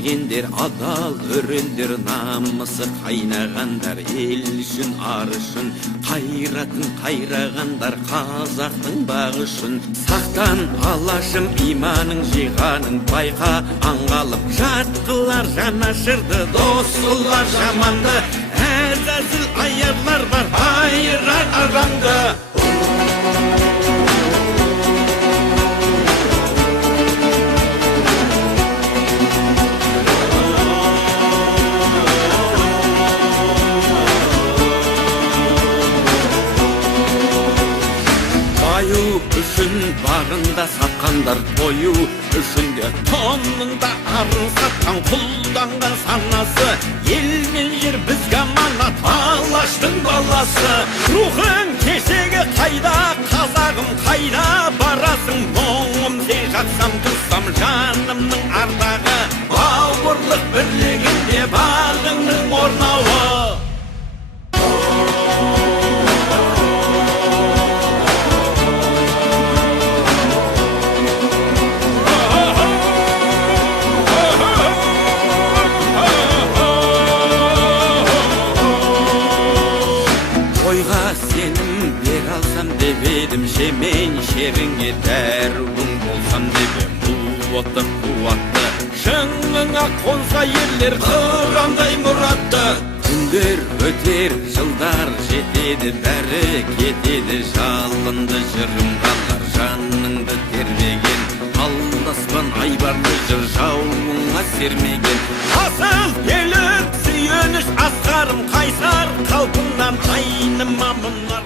Ергендер адал өрендер, намысы қайнағандар, ел үшін ар үшін қайратын қайрағандар, қазақтың бағы үшін. Сақтан алашым иманың жиғаның, байқа аңғалып жатқылар жанашырды, досылар жаманды, әзәзіл аярлар бар айырар арамды. Баю үшін барында сатқандар, тою үшін де тонында арын сатқан, құлданған санасы, ел мен жер бізге аманат, алаштың баласы. Рухың кешегі қайда, қазағым қайда барасың, мұңым сен жатсам тұрсам жанымның ардағы, бауырлық бірлігінде бағыңның орнауы. Ойға сенім бер алсам деп едім, жемен шеріңе дәруің болсам деп ем. Қуатты қуатты шыңыңа қонса ерлер, қырандай мұратты. Күндер өтер, жылдар жетеді, бәрі кетеді, жалынды жырым қалар, жаныңды тербеген. Алдаспан айбарлы жыр жауыңа сермеген. Асыл елім сүйеніш асқарым, қайсар қалпыңнан айныма мұнар.